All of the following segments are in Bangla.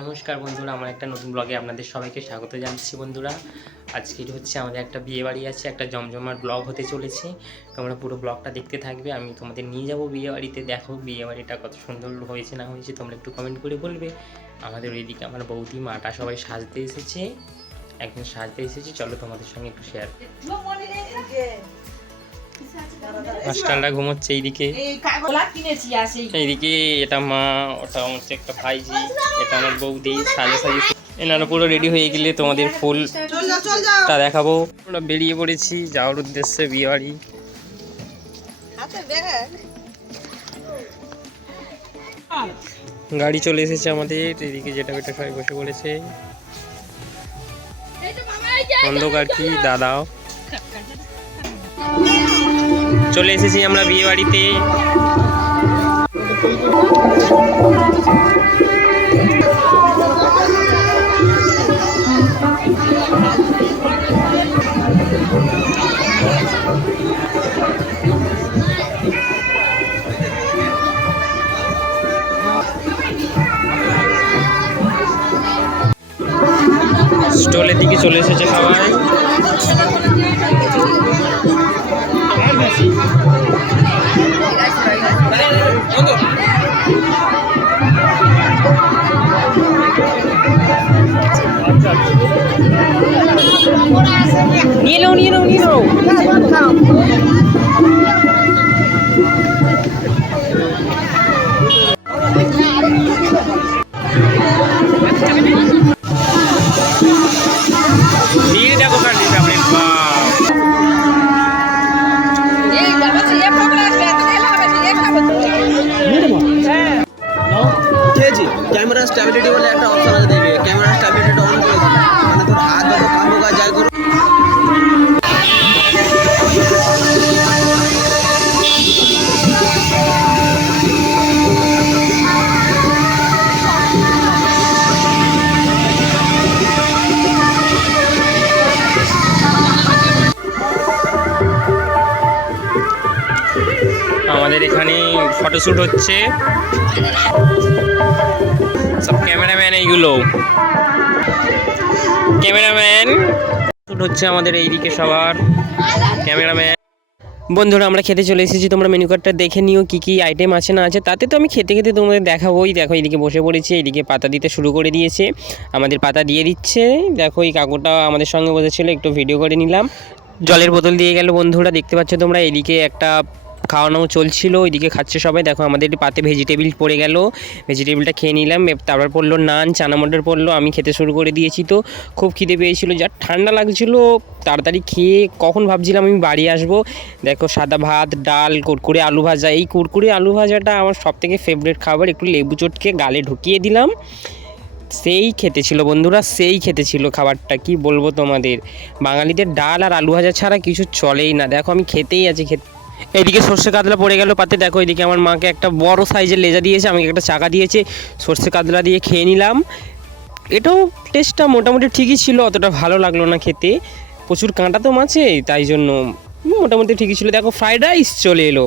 নমস্কার বন্ধুরা, আমার একটা নতুন ব্লগে আপনাদের সবাইকে স্বাগত জানাচ্ছি বন্ধুরা। আজকের হচ্ছে আমাদের একটা বিয়ে বাড়ি আছে, একটা জমজমার ব্লগ হতে চলেছে। তোমরা পুরো ব্লগটা দেখতে থাকবে, আমি তোমাদের নিয়ে যাব বিয়ে বাড়িতে দেখো বিয়ে বাড়িটা কত সুন্দর হয়েছে, না হয়েছে, তোমরা একটু কমেন্ট করে বলবে। আমাদের ওইদিকে আমার বৌদি, মাটা সবাই সাজতে এসেছে। একদিন সাজতে এসেছে, চলো তোমাদের সঙ্গে একটু শেয়ার মাস্টাররা ঘুমোচ্ছে এইদিকে। এইদিকে এটা মা, ওটা হচ্ছে একটা ভাইজি, এটা আমার বৌদি, সাজে সাজি এনারা পুরো রেডি হয়ে গেলে তোমাদের ফুল তা দেখাবো। আমরা বেরিয়ে পড়েছি যাওয়ার উদ্দেশ্যে বিয়ে বাড়ি গাড়ি চলে এসেছে আমাদের, এদিকে যেটা বেটা সবাই বসে পড়েছে। অন্ধকার কি, দাদাও। চলে এসেছি আমরা বিয়ে বাড়িতে। স্টলের দিকে চলে এসেছে সবাই। নিয়ে নাও নিয়ে নাও আমাদের এখানে ফটোশ্যুট হচ্ছে। সব ক্যামেরাম্যান এইগুলো। ক্যামেরাম্যান শ্যুট হচ্ছে আমাদের এইদিকে সবার। ক্যামেরাম্যান বন্ধুরা, আমরা খেতে চলে এসেছি। তোমরা মেনু কার্ডটা দেখে নিও, কী কী আইটেম আছে, না আছে। তাতে তো আমি খেতে খেতে তোমাদের দেখাবোই। দেখো, এইদিকে বসে পড়েছি, এইদিকে পাতা দিতে শুরু করে দিয়েছে। আমাদের পাতা দিয়ে দিচ্ছে। দেখো, এই কাকুটা আমাদের সঙ্গে বসেছিল, একটু ভিডিও করে নিলাম। জলের বোতল দিয়ে গেল বন্ধুরা, দেখতে পাচ্ছ তোমরা? এদিকে একটা খাওয়ানো চলছিল, ওইদিকে খাচ্ছে সবাই। দেখো, আমাদের পাতে ভেজিটেবিল পড়ে গেল। ভেজিটেবিলটা খেয়ে নিলাম তারপর পড়ল নান চানা মটর পড়ল, আমি খেতে শুরু করে দিয়েছি তো। খুব খিদে পেয়েছিল, যা ঠান্ডা লাগছিল, তাড়াতাড়ি খেয়ে কখন ভাবছিলাম আমি বাড়ি আসব। দেখো, সাদা ভাত, ডাল, কুরকুরে, আলু ভাজা, এই কুরকুরে, আলু ভাজাটা আমার সব থেকে ফেভারিট খাবার। একটু লেবু চটকে গালে ঢুকিয়ে দিলাম। সেই খেতে ছিল, বন্ধুরা, সেই খেতে ছিল খাবারটা, কি বলব তোমাদের? বাঙালিদের ডাল আর আলু ভাজা ছাড়া কিছু চলেই না। দেখো, আমি খেতেই আছি, খেতে এদিকে সর্ষে কাতলা পড়ে গেল পাতে। দেখো এদিকে আমার মাকে একটা বড় সাইজের লেজা দিয়েছে আমাকে একটা চাকা দিয়েছে, সর্ষে কাতলা দিয়ে খেয়ে নিলাম। এটাও টেস্টটা মোটামুটি ঠিকই ছিল, অতটা ভালো লাগল না খেতে। প্রচুর কাঁটা তো মাছে, তাই জন্য মোটামুটি ঠিকই ছিল। দেখো ফ্রাইড রাইস চলে এলো।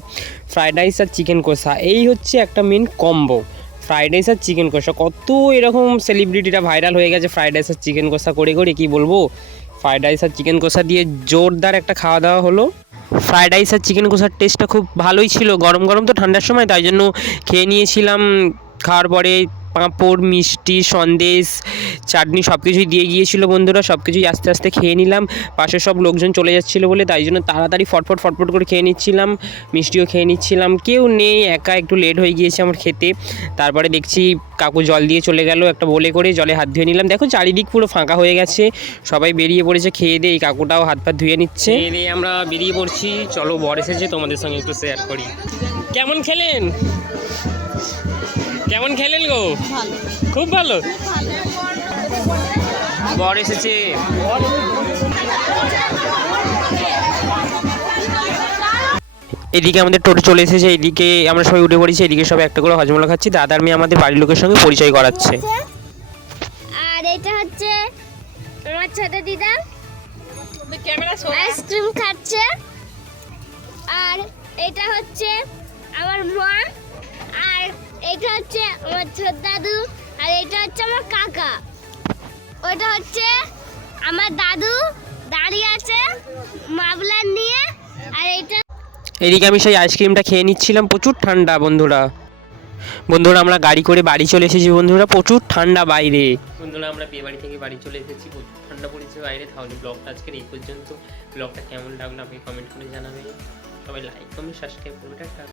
ফ্রাইড রাইস আর চিকেন কষা, এই হচ্ছে একটা মেন কম্বো ফ্রাইড রাইস আর চিকেন কষা, কত এরকম সেলিব্রিটিটা ভাইরাল হয়ে গেছে ফ্রাইড রাইস আর চিকেন কষা করে করে, কি বলব? ফ্রাইড রাইস আর চিকেন কষা দিয়ে জোরদার একটা খাওয়া দাওয়া হলো। ফ্রাইড রাইস আর চিকেন কষার টেস্টটা খুব ভালোই ছিল। গরম গরম তো ঠান্ডার সময়, তাই জন্য খেয়ে নিয়েছিলাম। খাওয়ার পরে পাঁপড়, মিষ্টি, সন্দেশ, চাটনি সব কিছুই দিয়ে গিয়েছিল বন্ধুরা সব কিছুই আস্তে আস্তে খেয়ে নিলাম। পাশে সব লোকজন চলে যাচ্ছিল বলে তাই জন্য তাড়াতাড়ি ফটফট ফটফট করে খেয়ে নিচ্ছিলাম, মিষ্টিও খেয়ে নিচ্ছিলাম। কেউ নেই, একা একটু লেট হয়ে গিয়েছে আমার খেতে। তারপরে দেখছি কাকু জল দিয়ে চলে গেল একটা বলে করে, জলে হাত ধুয়ে নিলাম। দেখো চারিদিক পুরো ফাঁকা হয়ে গেছে, সবাই বেরিয়ে পড়েছে, খেয়ে দিয়ে এই কাকুটাও হাত পা ধুয়ে নিচ্ছে। আমরা বেরিয়ে পড়ছি। চলো বর এসেছে, তোমাদের সঙ্গে একটু শেয়ার করি। কেমন খেলেন? কেমন খেলেন গো? খুব ভালো। বর এসেছে। এদিকে আমাদের টোটো চলে এসেছে এদিকে আমরা সবাই উঠে পড়েছি এদিকে সবাই একটা করে হজমলা খাচ্ছি। দাদার মেয়ে আমাদের বাড়ির লোকের সঙ্গে পরিচয় করাচ্ছে। আর এটা হচ্ছে আমার ছোট দিদা। ক্যামেরা আইসক্রিম খাচ্ছে। আর এটা হচ্ছে আমার মা। আর এটা হচ্ছে আমার ছোট দাদু, আর এটা হচ্ছে আমার কাকা। ওটা হচ্ছে আমার দাদু দাঁড়িয়ে আছে মাবলার নিয়ে, আর এটা এদিকে আমি সেই আইসক্রিমটা খেয়ে নিচ্ছিলাম, প্রচুর ঠান্ডা বন্ধুরা। বন্ধুরা, আমরা গাড়ি করে বাড়ি চলে এসেছি বন্ধুরা, প্রচুর ঠান্ডা বাইরে। বন্ধুরা, আমরা বিয়ে বাড়ি থেকে বাড়ি চলে এসেছি, প্রচুর ঠান্ডা পড়েছে বাইরে, তাহলে ব্লগটা আজকের এই পর্যন্ত। ব্লগটা কেমন লাগল আপনি কমেন্ট করে জানাবেন। সবাই লাইক কমেন্ট সাবস্ক্রাইব করবে